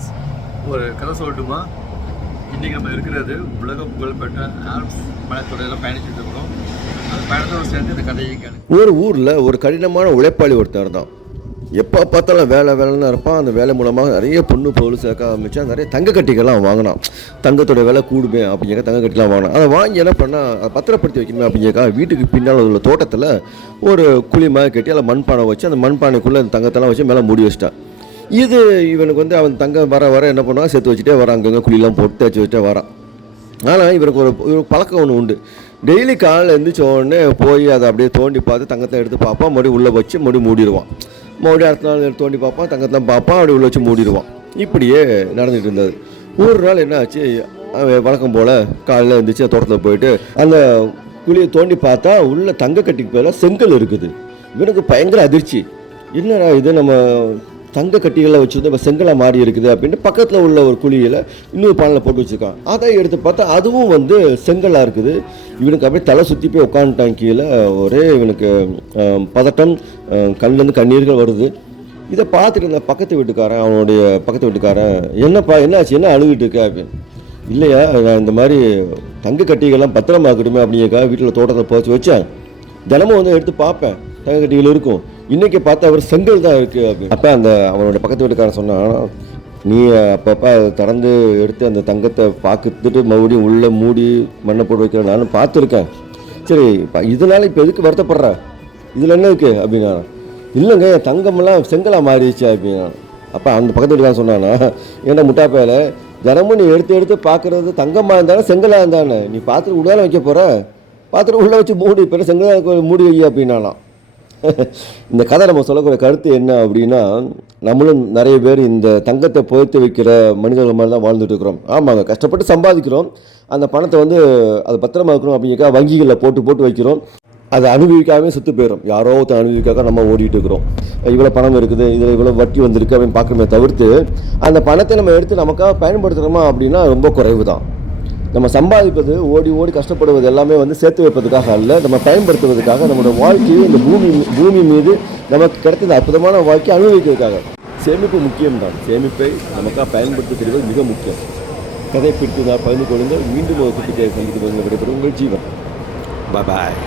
Friends, ஒரு கதை சொல்லட்டுமா? இன்றைக்கி நம்ம இருக்கிறது உலக புகழ்பெற்ற ஆல்ப்ஸ் மலைத்தொடரில் பயணிச்சுட்டு இருக்கிறோம். அந்த பயணத்தோடு சேர்ந்து இந்த கதையை கேளுங்க. ஒரு ஊரில் ஒரு கடினமான உழைப்பாளி ஒருத்தர் தான். எப்போ பார்த்தாலும் வேலைன்னு இருப்பான். அந்த வேலை மூலமாக நிறைய பொண்ணு பொருள் சேர்க்க ஆரம்பித்தா நிறைய தங்க கட்டிகள்லாம் வாங்கினான். தங்கத்தோட விலை கூடுமே அப்படிங்கிற தங்க கட்டிலாம் வாங்கினான். அதை வாங்கி என்ன பண்ணால் அதை பத்திரப்படுத்தி வைக்கணுமே அப்படிங்கிறக்கா வீட்டுக்கு பின்னால் உள்ள தோட்டத்தில் ஒரு குழி மாதிரி கட்டி அதில் மண்பானை வச்சு அந்த மண்பானைக்குள்ளே அந்த தங்கத்தெல்லாம் வச்சு மேலே மூடி வச்சிட்டான். இது இவனுக்கு அவன் தங்கம் வர என்ன பண்ணுவான், சேர்த்து வச்சுட்டே வரான். அங்கங்கே குழியெல்லாம் போட்டு வச்சு வச்சுட்டே வரான். ஆனால் இவருக்கு ஒரு பழக்கம் ஒன்று உண்டு. டெய்லி காலையில் எழுந்திரிச்ச உடனே போய் அதை அப்படியே தோண்டி பார்த்து தங்கத்தை எடுத்து பார்ப்பான். மறுபடியும் உள்ளே வச்சு மறுபடியும் மூடிடுவான். மறுபடியும் அடுத்த நாள் எடுத்து தோண்டி பார்ப்பான், தங்கத்தெல்லாம் பார்ப்பான், அப்படியே உள்ளே வச்சு மூடிடுவான். இப்படியே நடந்துகிட்டு இருந்தது. ஒரு நாள் என்ன ஆச்சு, வழக்கம் போல் காலையில் எழுந்திரிச்சு தோட்டத்தில் போயிட்டு அந்த குழியை தோண்டி பார்த்தா உள்ள தங்க கட்டிக்கு பேர செங்கல் இருக்குது. இவனுக்கு பயங்கர அதிர்ச்சி. என்னடா இது, நம்ம தங்க கட்டிகளை வச்சுருந்து இப்போ செங்கலாக மாறி இருக்குது அப்படின்ட்டு பக்கத்தில் உள்ள ஒரு குழியில் இன்னொரு பானையில் போட்டு வச்சுருக்கான். அதை எடுத்து பார்த்தா அதுவும் செங்கலாக இருக்குது. இவனுக்கு அப்படியே தலை சுற்றி போய் உட்காந்துட்டான் கீழே. ஒரே இவனுக்கு பதட்டம், கண்ணிலேருந்து கண்ணீர்கள் வருது. இதை பார்த்துட்டு இருந்த அவனுடைய பக்கத்து வீட்டுக்காரன், என்னப்பா என்னாச்சு, என்ன அழுகிட்டு இருக்க அப்படின்னு. இல்லையா, நான் இந்த மாதிரி தங்க கட்டிகள்லாம் பத்திரமாக்கட்டுமே அப்படிங்கிறக்காக வீட்டில் தோட்டத்தில் போச்சு வச்சேன். தினமும் எடுத்து பார்ப்பேன், தங்க கட்டிகள் இருக்கும். இன்றைக்கி பார்த்தா அவர் செங்கல் தான் இருக்குது அப்படின்னு. அப்போ அவனுடைய பக்கத்து வீட்டுக்காரன் சொன்னான், நீ அப்பப்போ அதை திறந்து எடுத்து அந்த தங்கத்தை பார்த்துட்டு மறுபடியும் உள்ளே மூடி மண்ணை போட்டு வைக்கிற நானும் பார்த்துருக்கேன். சரி, இதனால் இப்போ எதுக்கு வருத்தப்படுற, இதில் என்ன இருக்குது அப்படின்னா. இல்லைங்க, தங்கமெல்லாம் செங்கலாக மாறிடுச்சு அப்படின்னா. அப்போ அந்த பக்கத்து வீட்டுக்காரன் சொன்னானா, ஏன்னா முட்டாப்பையில் தினமும் நீ எடுத்து பார்க்குறது தங்கமாக இருந்தாலும் செங்கலாக இருந்தானே, நீ பார்த்துட்டு உள்ளே வைக்க போகிற, பார்த்துட்டு உள்ளே வச்சு மூடி இப்போ செங்கலாக மூடி வை அப்படின்னாலாம். இந்த கதை நம்ம சொல்லக்கூடிய கருத்து என்ன அப்படின்னா, நம்மளும் நிறைய பேர் இந்த தங்கத்தை புதைத்து வைக்கிற மனிதர்கள் மாதிரி தான் வாழ்ந்துட்டு இருக்கிறோம். ஆமாங்க, கஷ்டப்பட்டு சம்பாதிக்கிறோம். அந்த பணத்தை அது பத்திரமா இருக்கணும் அப்படிங்கிறக்கா வங்கிகளில் போட்டு வைக்கிறோம். அதை அனுபவிக்காமே சுற்று போயிடும். யாரோ ஒருத்தர் அனுபவிக்காக நம்ம ஓடிட்டு இருக்கிறோம். இவ்வளோ பணம் இருக்குது, இதில் இவ்வளோ வட்டி வந்திருக்கு அப்படின்னு பார்க்குறமே தவிர்த்து அந்த பணத்தை நம்ம எடுத்து நமக்காக பயன்படுத்துகிறோமா அப்படின்னா ரொம்ப குறைவு தான். நம்ம சம்பாதிப்பது, ஓடி கஷ்டப்படுவது எல்லாமே சேர்த்து வைப்பதுக்காக அல்ல, நம்ம பயன்படுத்துவதற்காக, நம்மளோட வாழ்க்கையை இந்த பூமி மீது நமக்கு கிடைத்தது அற்புதமான வாழ்க்கையை அனுபவிக்கிறதுக்காக. சேமிப்பு முக்கியம்தான். சேமிப்பை நமக்காக பயன்படுத்தி தருவது மிக முக்கியம். கதை பிடித்து நான் பகிர்ந்து கொள்ளுங்கள். மீண்டும் ஒரு குட்டியை சந்தித்து விடைபெறும் உங்கள் ஜீவன். பாய்.